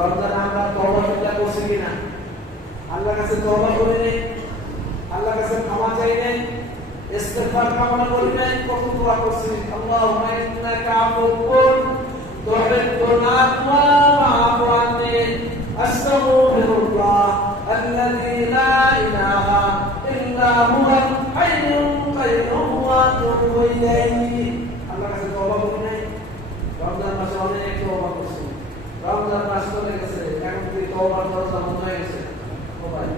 রমজান আমরা তওবা করছি কিনা, আল্লাহর কাছে তওবা করি নাই, আল্লাহর কাছে ক্ষমা চাই নাই, ইস্তিগফার কামনা করি নাই, কত দোয়া করছি আল্লাহুম্মা ইন্নাকা আফুউন তুহিব্বুল আফওয়া ফাআফু আন্নি আস্তাগফিরুল্লাহ আল্লাযী লা ইলাহা ইল্লা হুয়াল হাইয়ুল কাইয়্যুম ওয়া আতুবু ইলাইহি। আল্লাহর কাছে তওবা করি নাই, রমজান মাসে অনেক তওবা করছি, রমজান মাস চলে গেছে, এখন কি তওবার দরজা বন্ধ হয়ে গেছে? ও ভাই,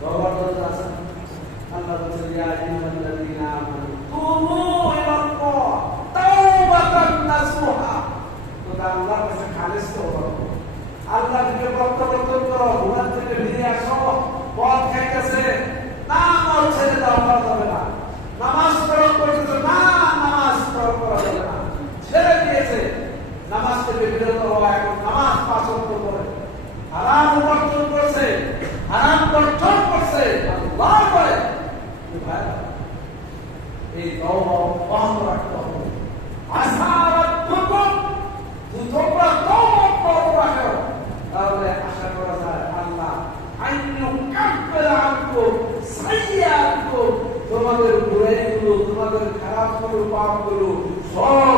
তওবার দরজা আছে। আল্লাহ বলেন ইয়া আইয়ুহাল্লাযীনা আমানু তুবু ইলাল্লাহ তাওবাতান নাসুহা। তোমরা আল্লাহর কাছে খালিস তওবা করো, আল্লাহকে প্রত্যাবর্তন করো, গুনাহ থেকে ফিরে আসো। পথ খাইতেছে না, নামাজ ছেড়ে দাও, করা যাবে না। নামাজ পড়া করতেছে না, নামাজ করা যাবে না। ছেড়ে দিয়েছে, নামাজ থেকে বিরত হওয়া, এখন নামাজ পাঁচ ওয়াক্ত করে হারাম উপার্জন করছে, হারাম বর্জন করছে, আল্লাহ করে। এই তওবা অহংকার রাখতে হবে। আশারাত তুকুম, তোমরা তওবা করো, তাহলে আশা করা যায় আল্লাহ আইনু কাফারা আনকুম সাইয়্যাতুকুম, তোমাদের গুনাহগুলো, তোমাদের খারাপগুলো, পাপগুলো সব